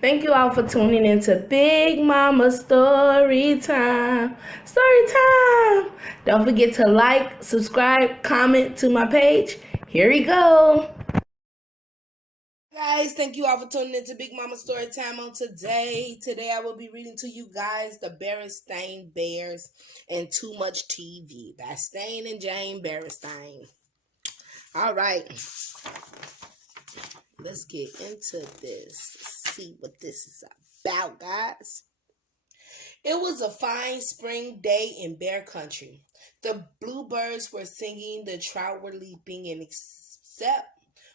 Thank you all for tuning into Big Mama Story Time. Story Time! Don't forget to like, subscribe, comment to my page. Here we go. Guys, thank you all for tuning into Big Mama Story Time on today. Today I will be reading to you guys the Berenstain Bears and Too Much TV by Stain and Jane Berenstain. All right. Let's get into this. See what this is about, guys. It was a fine spring day in Bear Country. The bluebirds were singing, the trout were leaping, and except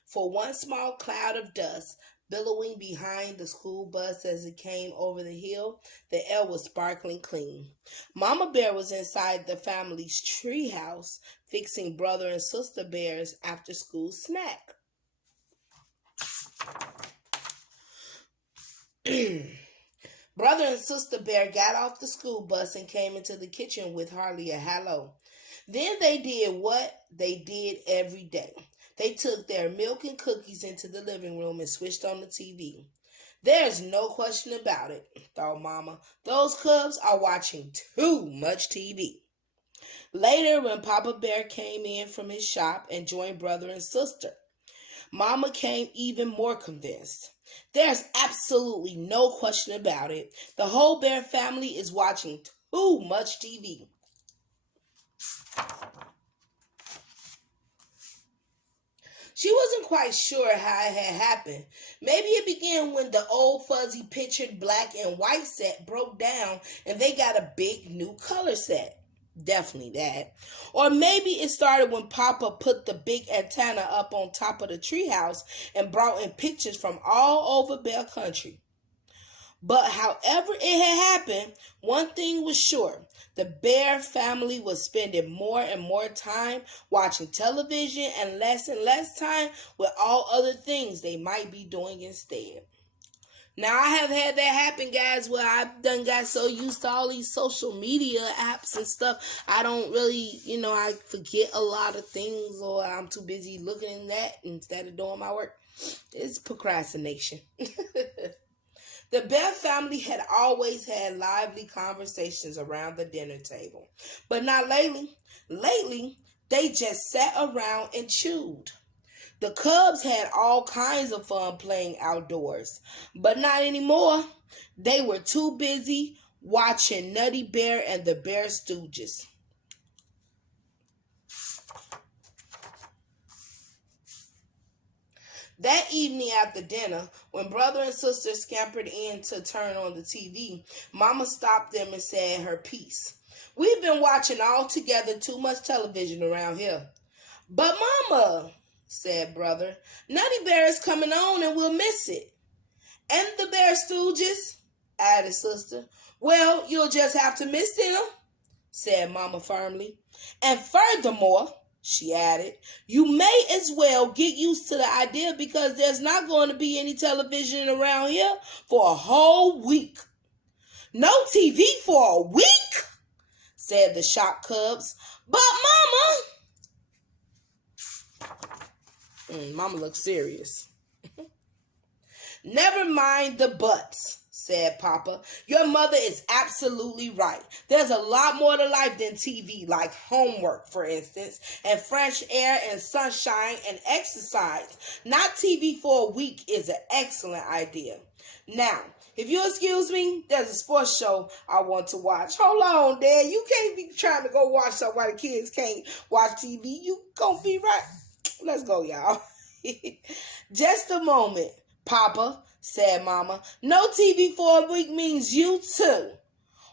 for one small cloud of dust billowing behind the school bus as it came over the hill, the air was sparkling clean. Mama Bear was inside the family's treehouse, fixing brother and sister bears' after-school snack. Brother and Sister Bear got off the school bus and came into the kitchen with hardly a hello. Then they did what they did every day. They took their milk and cookies into the living room and switched on the TV. There's no question about it, thought Mama. Those cubs are watching too much TV. Later, when Papa Bear came in from his shop and joined brother and sister, Mama came even more convinced. There's absolutely no question about it. The whole Bear family is watching too much TV. She wasn't quite sure how it had happened. Maybe it began when the old fuzzy pictured black and white set broke down and they got a big new color set. Definitely that. Or maybe it started when Papa put the big antenna up on top of the treehouse and brought in pictures from all over Bear Country. But however it had happened, one thing was sure. The Bear family was spending more and more time watching television and less time with all other things they might be doing instead. Now, I have had that happen, guys, where I've done got so used to all these social media apps and stuff, I don't really, I forget a lot of things, or I'm too busy looking at that instead of doing my work. It's procrastination. The Bear family had always had lively conversations around the dinner table, but not lately. Lately, they just sat around and chewed. The cubs had all kinds of fun playing outdoors, but not anymore. They were too busy watching Nutty Bear and the Bear Stooges. That evening after dinner, when brother and sister scampered in to turn on the TV, Mama stopped them and said her piece. We've been watching altogether too much television around here. But Mama, said brother, Nutty Bear is coming on and we'll miss it. And the Bear Stooges, added sister. Well, you'll just have to miss them, said Mama firmly. And furthermore, she added, you may as well get used to the idea because there's not going to be any television around here for a whole week. No TV for a week, said the shocked cubs. But Mama, Mama looks serious. Never mind the buts, said Papa. Your mother is absolutely right. There's a lot more to life than TV, like homework, for instance, and fresh air and sunshine and exercise. Not TV for a week is an excellent idea. Now, if you excuse me, there's a sports show I want to watch. Hold on, Dad. You can't be trying to go watch something while the kids can't watch TV. You gonna be right. Let's go, y'all. Just a moment, Papa, said Mama. No TV for a week means you too.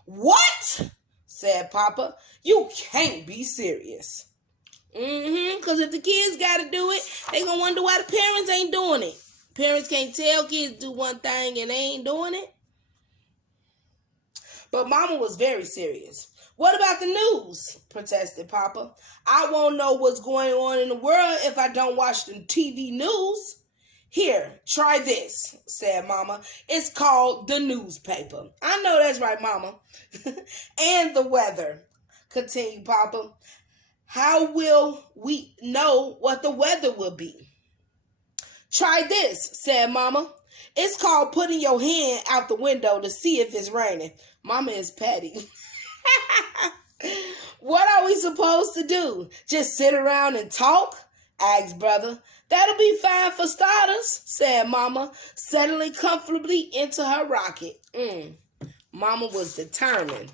What? Said Papa. You can't be serious. Because if the kids got to do it, they going to wonder why the parents ain't doing it. Parents can't tell kids do one thing and they ain't doing it. But Mama was very serious. What about the news? Protested Papa. I won't know what's going on in the world if I don't watch the TV news. Here, try this, said Mama. It's called the newspaper. I know that's right, Mama. And the weather, continued Papa. How will we know what the weather will be? Try this, said Mama. It's called putting your hand out the window to see if it's raining. Mama is petty. What are we supposed to do? Just sit around and talk? Asked Brother. That'll be fine for starters, said Mama, settling comfortably into her rocket. Mama was determined.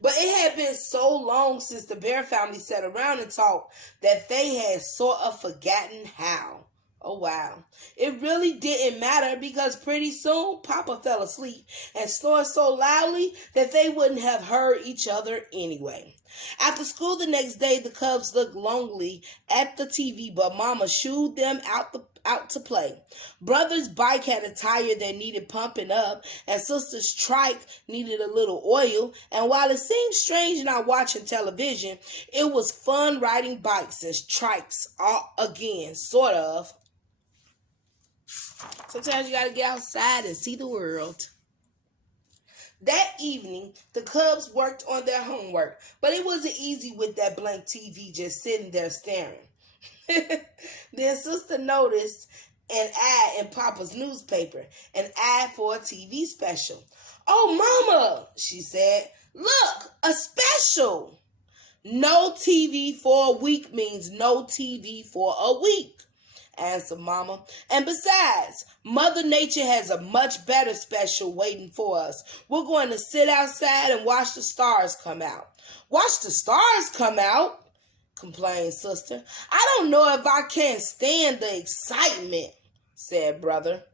But it had been so long since the Bear family sat around and talked that they had sort of forgotten how. Oh, wow. It really didn't matter because pretty soon Papa fell asleep and snored so loudly that they wouldn't have heard each other anyway. After school the next day, the Cubs looked lonely at the TV, but Mama shooed them out to play. Brother's bike had a tire that needed pumping up, and Sister's trike needed a little oil. And while it seemed strange not watching television, it was fun riding bikes and trikes again, sort of. Sometimes you gotta get outside and see the world. That evening, the Cubs worked on their homework, but it wasn't easy with that blank TV just sitting there staring. Then Sister noticed an ad in Papa's newspaper, an ad for a TV special. "Oh, Mama," she said, "look, a special." "No TV for a week means no TV for a week," answered Mama. "And besides, Mother Nature has a much better special waiting for us. We're going to sit outside and watch the stars come out." "Watch the stars come out?" complained Sister. "I don't know if I can stand the excitement," said Brother.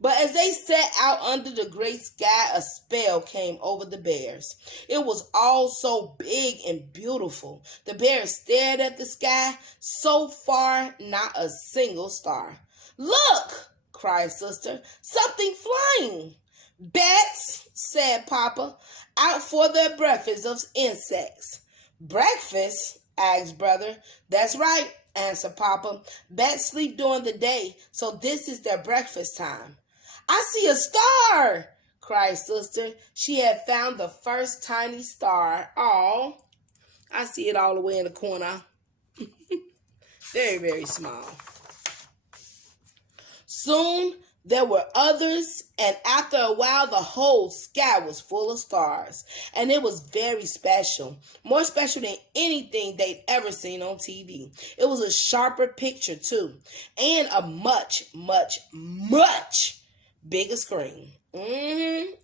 But as they sat out under the great sky, a spell came over the bears. It was all so big and beautiful. The bears stared at the sky. So far, not a single star. "Look!" cried Sister. "Something flying." "Bats," said Papa, "out for their breakfast of insects." "Breakfast?" asked Brother. "That's right," answered Papa. "Bats sleep during the day, so this is their breakfast time." "I see a star!" cried Sister. She had found the first tiny star. Oh, I see it all the way in the corner. Very, very small. Soon there were others, and after a while the whole sky was full of stars. And it was very special, more special than anything they'd ever seen on TV. It was a sharper picture too, and a much, much, much bigger screen.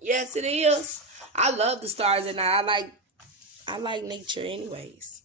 Yes, it is. I love the stars at night. I like nature anyways.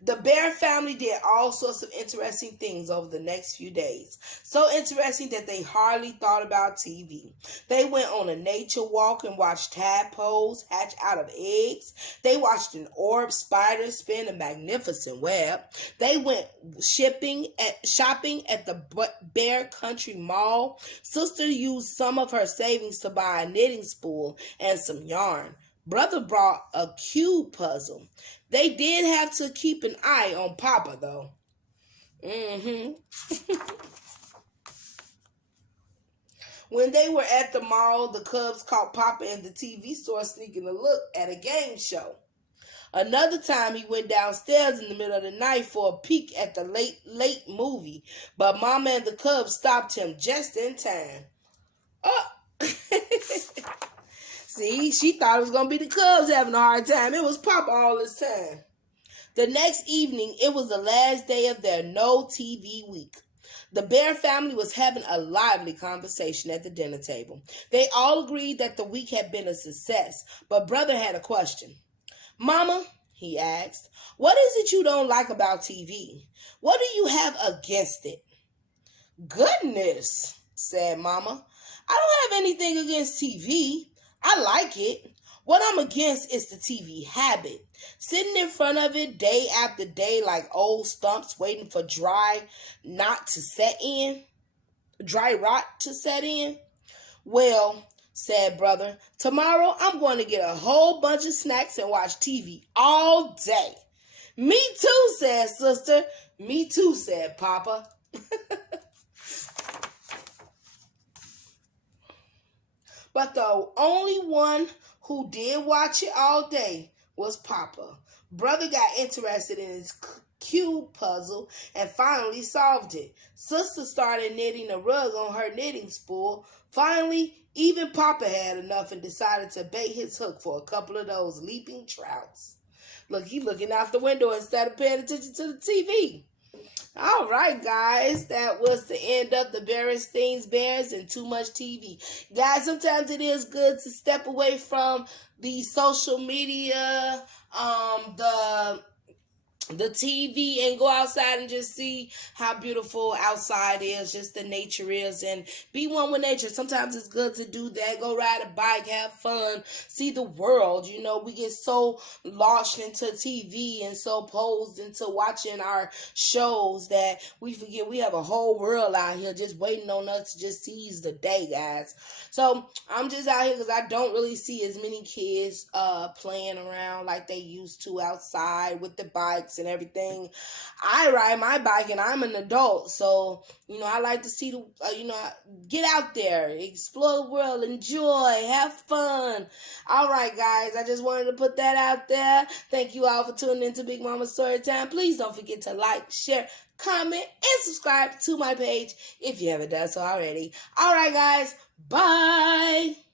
The Bear family did all sorts of interesting things over the next few days. So interesting that they hardly thought about TV. They went on a nature walk and watched tadpoles hatch out of eggs. They watched an orb spider spin a magnificent web. They went shopping at the Bear Country Mall. Sister used some of her savings to buy a knitting spool and some yarn. Brother brought a cube puzzle. They did have to keep an eye on Papa, though. When they were at the mall, the Cubs caught Papa in the TV store sneaking a look at a game show. Another time, he went downstairs in the middle of the night for a peek at the late movie, but Mama and the Cubs stopped him just in time. Oh! See, she thought it was going to be the Cubs having a hard time. It was Papa all this time. The next evening, it was the last day of their no TV week. The Bear family was having a lively conversation at the dinner table. They all agreed that the week had been a success, but Brother had a question. "Mama," he asked, "what is it you don't like about TV? What do you have against it?" "Goodness," said Mama, "I don't have anything against TV. I like it. What I'm against is the TV habit. Sitting in front of it day after day like old stumps waiting for dry rot to set in. "Well," said Brother, "tomorrow I'm going to get a whole bunch of snacks and watch TV all day." "Me too," said Sister. "Me too," said Papa. But the only one who did watch it all day was Papa. Brother got interested in his cube puzzle and finally solved it. Sister started knitting a rug on her knitting spool. Finally, even Papa had enough and decided to bait his hook for a couple of those leaping trouts. Look, he looking out the window instead of paying attention to the TV. All right, guys, that was the end of the Berenstain's Bears and Too Much TV. Guys, sometimes it is good to step away from the social media, the TV, and go outside and just see how beautiful outside is, just the nature is, and be one with nature. Sometimes it's good to do that. Go ride a bike, have fun, see the world. You know, we get so launched into TV and so posed into watching our shows that we forget we have a whole world out here just waiting on us to just seize the day, guys. So I'm just out here because I don't really see as many kids playing around like they used to outside with the bikes and everything. I ride my bike and I'm an adult, so you know I like to see the get out there, explore the world, enjoy, have fun. All right, guys, I just wanted to put that out there. Thank you all for tuning into Big Mama Storytime. Please don't forget to like, share, comment, and subscribe to my page if you haven't done so already. All right, guys, bye.